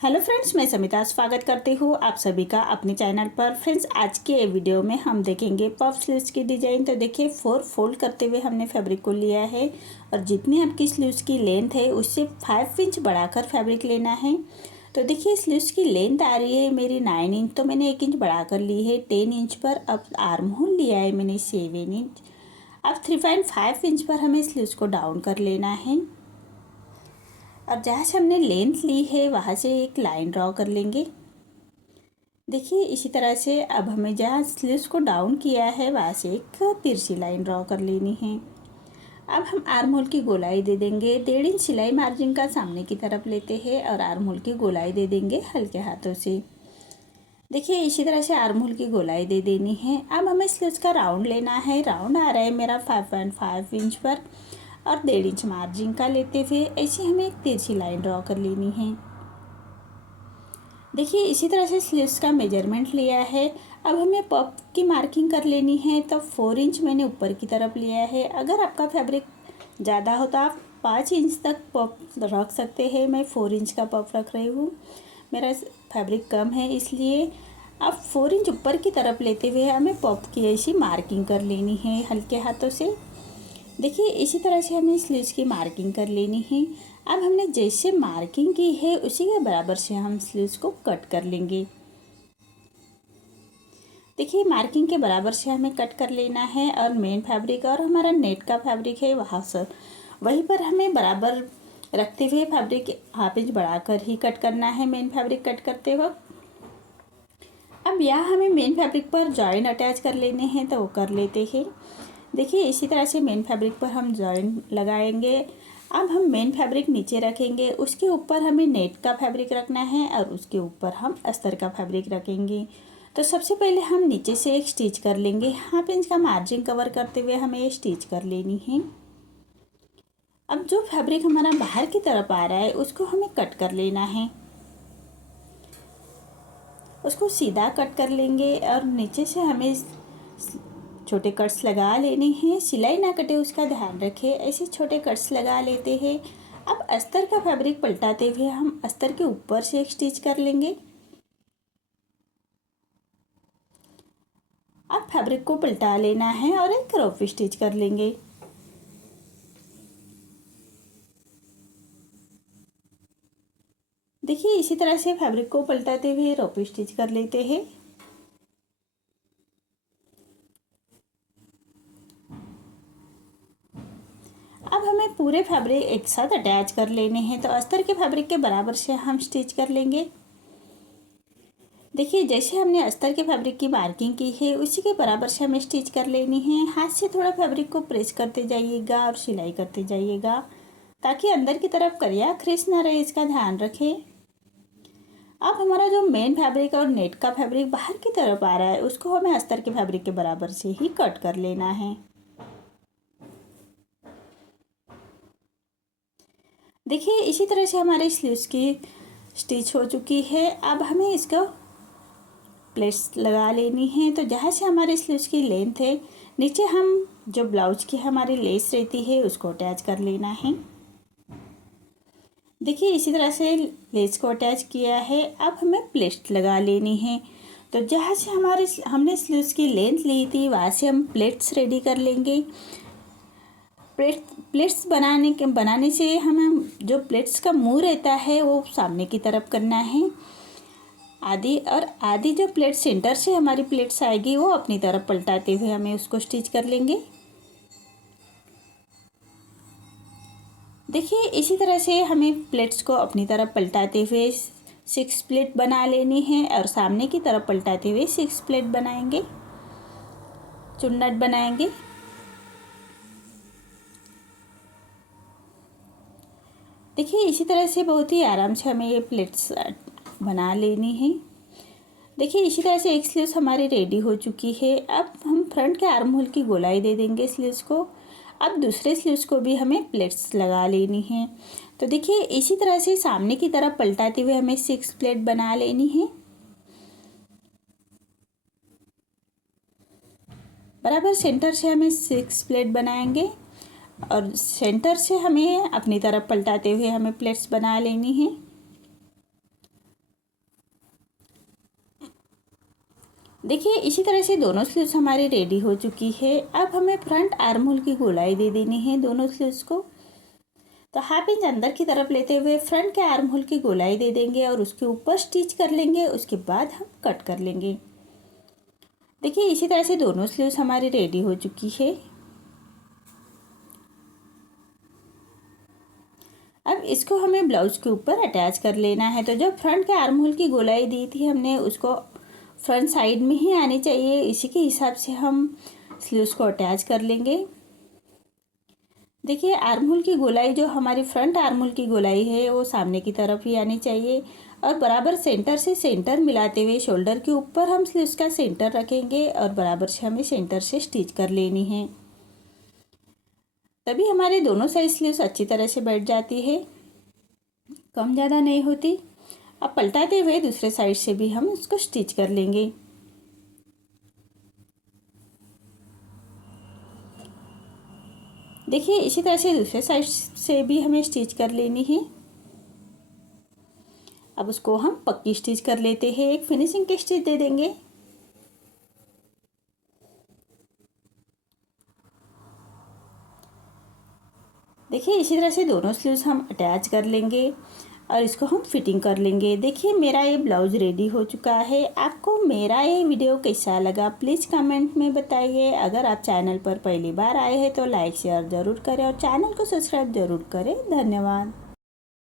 Hello friends, मैं समिता स्वागत करती हूँ आप सभी का अपने चैनल पर। फ्रेंड्स, आज के वीडियो में हम देखेंगे पफ स्लीव्स की डिज़ाइन। तो देखिए, 4 फोल्ड करते हुए हमने फैब्रिक को लिया है और जितनी आपकी स्लीव्स की लेंथ है उससे 5 इंच बढ़ाकर फैब्रिक लेना है। तो देखिए, स्लीव्स की लेंथ आ रही है मेरी 9 इंच, तो मैंने 1 इंच बढ़ाकर ली है 10 इंच पर। अब आर्म होल लिया है मैंने 7 इंच। अब 3.5 इंच पर हमें स्लीव्स को डाउन कर लेना है और जहाँ से हमने लेंथ ली है वहाँ से एक लाइन ड्रॉ कर लेंगे। देखिए, इसी तरह से अब हमें जहाँ स्लीव्स को डाउन किया है वहाँ से एक तिरछी लाइन ड्रॉ कर लेनी है। अब हम आर्म होल की गोलाई दे देंगे 1.5 इंच सिलाई मार्जिन का सामने की तरफ लेते हैं और आर्म होल की गोलाई दे देंगे हल्के हाथों से। देखिए, इसी तरह से आर्म होल की गोलाई दे देनी है। अब हमें स्लीव्स का राउंड लेना है। राउंड आ रहा है मेरा 5.5 इंच पर और 1.5 इंच मार्जिन का लेते हुए ऐसे हमें एक तिरछी लाइन ड्रॉ कर लेनी है। देखिए, इसी तरह से स्लीव्स का मेजरमेंट लिया है। अब हमें पफ की मार्किंग कर लेनी है। तो 4 इंच मैंने ऊपर की तरफ लिया है। अगर आपका फैब्रिक ज़्यादा हो तो आप 5 इंच तक पफ रख सकते हैं। मैं 4 इंच का पफ रख रही हूँ, मेरा फैब्रिक कम है इसलिए। अब 4 इंच ऊपर की तरफ लेते हुए हमें पफ की ऐसी मार्किंग कर लेनी है हल्के हाथों से। देखिए, इसी तरह से हमें स्लीव्स की मार्किंग कर लेनी है। अब हमने जैसे मार्किंग की है उसी के बराबर से हम स्लीव्स को कट कर लेंगे। देखिए, मार्किंग के बराबर से हमें कट कर लेना है और मेन फैब्रिक और हमारा नेट का फैब्रिक है वहाँ से वहीं पर हमें बराबर रखते हुए फैब्रिक हाफ इंच बढ़ाकर ही कट करना है मेन फैब्रिक कट करते वक्त। अब यहाँ हमें मेन फैब्रिक पर जॉइन अटैच कर लेने हैं तो वो कर लेते हैं। देखिए, इसी तरह से मेन फैब्रिक पर हम जॉइन लगाएंगे। अब हम मेन फैब्रिक नीचे रखेंगे, उसके ऊपर हमें नेट का फैब्रिक रखना है और उसके ऊपर हम अस्तर का फैब्रिक रखेंगे। तो सबसे पहले हम नीचे से एक स्टिच कर लेंगे। हाफ इंच का मार्जिन कवर करते हुए हमें ये स्टिच कर लेनी है। अब जो फैब्रिक हमारा बाहर की तरफ आ रहा है उसको हमें कट कर लेना है। उसको सीधा कट कर लेंगे और नीचे से हमें छोटे कट्स लगा लेने हैं। सिलाई ना कटे उसका ध्यान रखें, ऐसे छोटे कट्स लगा लेते हैं। अब अस्तर का फैब्रिक पलटाते हुए हम अस्तर के ऊपर से एक स्टिच कर लेंगे। अब फैब्रिक को पलटा लेना है और एक रोप स्टिच कर लेंगे। देखिए, इसी तरह से फैब्रिक को पलटाते हुए रोप स्टिच कर लेते हैं। अब हमें पूरे फैब्रिक एक साथ अटैच कर लेने हैं, तो अस्तर के फैब्रिक के बराबर से हम स्टिच कर लेंगे। देखिए, जैसे हमने अस्तर के फैब्रिक की मार्किंग की है उसी के बराबर से हमें स्टिच कर लेनी है। हाथ से थोड़ा फैब्रिक को प्रेस करते जाइएगा और सिलाई करते जाइएगा ताकि अंदर की तरफ करिया क्रिस ना रहे, इसका ध्यान रखें। अब हमारा जो मेन फैब्रिक और नेट का फैब्रिक बाहर की तरफ आ रहा है उसको हमें अस्तर के फैब्रिक के बराबर से ही कट कर लेना है। देखिए, इसी तरह से हमारे स्लीव्स की स्टिच हो चुकी है। अब हमें इसका प्लेट्स लगा लेनी है। तो जहाँ से हमारे स्लीव्स की लेंथ है नीचे हम जो ब्लाउज की हमारी लेस रहती है उसको अटैच कर लेना है। देखिए, इसी तरह से लेस को अटैच किया है। अब हमें प्लेट्स लगा लेनी है। तो जहाँ से हमने स्लीव्स की लेंथ ली थी वहाँ से हम प्लेट्स रेडी कर लेंगे। प्लेट्स बनाने से हमें जो प्लेट्स का मुंह रहता है वो सामने की तरफ करना है आधी, और आधी जो प्लेट सेंटर से हमारी प्लेट्स आएगी वो अपनी तरफ पलटाते हुए हमें उसको स्टिच कर लेंगे। देखिए, इसी तरह से हमें प्लेट्स को अपनी तरफ पलटाते हुए 6 प्लेट बना लेनी है और सामने की तरफ पलटाते हुए 6 प्लेट बनाएंगे, चुन्नट बनाएंगे। देखिए, इसी तरह से बहुत ही आराम से हमें ये प्लेट्स बना लेनी है। देखिए, इसी तरह से एक स्लीव्स हमारी रेडी हो चुकी है। अब हम फ्रंट के आर्म होल की गोलाई दे देंगे स्लीव्स को। अब दूसरे स्लीव्स को भी हमें प्लेट्स लगा लेनी है। तो देखिए, इसी तरह से सामने की तरफ पलटाते हुए हमें 6 प्लेट बना लेनी है। बराबर सेंटर से हमें 6 प्लेट बनाएंगे और सेंटर से हमें अपनी तरफ पलटाते हुए हमें प्लेट्स बना लेनी है। देखिए इसी तरह से दोनों स्लीव्स हमारी रेडी हो चुकी है। अब हमें फ्रंट आर्म होल की गोलाई दे देनी है दोनों स्लीव्स को। तो हाफ इंच अंदर की तरफ लेते हुए फ्रंट के आर्म होल की गोलाई दे देंगे और उसके ऊपर स्टिच कर लेंगे। उसके बाद हम कट कर लेंगे। देखिए इसी तरह से दोनों स्लीव्स हमारी रेडी हो चुकी है। अब इसको हमें ब्लाउज के ऊपर अटैच कर लेना है। तो जो फ्रंट के आर्म होल की गोलाई दी थी हमने, उसको फ्रंट साइड में ही आनी चाहिए। इसी के हिसाब से हम स्लीव्स को अटैच कर लेंगे। देखिए आर्म होल की गोलाई, जो हमारी फ्रंट आर्म होल की गोलाई है, वो सामने की तरफ ही आनी चाहिए और बराबर सेंटर से सेंटर मिलाते हुए शोल्डर के ऊपर हम स्लीव्स का सेंटर रखेंगे और बराबर से हमें सेंटर से स्टिच कर लेनी है। तभी हमारे दोनों साइड स्लीव्स अच्छी तरह से बैठ जाती है, कम ज़्यादा नहीं होती। अब पलटाते हुए दूसरे साइड से भी हम इसको स्टिच कर लेंगे। देखिए इसी तरह से दूसरे साइड से भी हमें स्टिच कर लेनी है। अब उसको हम पक्की स्टिच कर लेते हैं, एक फिनिशिंग की स्टिच दे देंगे। देखिए इसी तरह से दोनों स्लीव्स हम अटैच कर लेंगे और इसको हम फिटिंग कर लेंगे। देखिए मेरा ये ब्लाउज रेडी हो चुका है। आपको मेरा ये वीडियो कैसा लगा प्लीज़ कमेंट में बताइए। अगर आप चैनल पर पहली बार आए हैं तो लाइक शेयर ज़रूर करें और चैनल को सब्सक्राइब ज़रूर करें। धन्यवाद।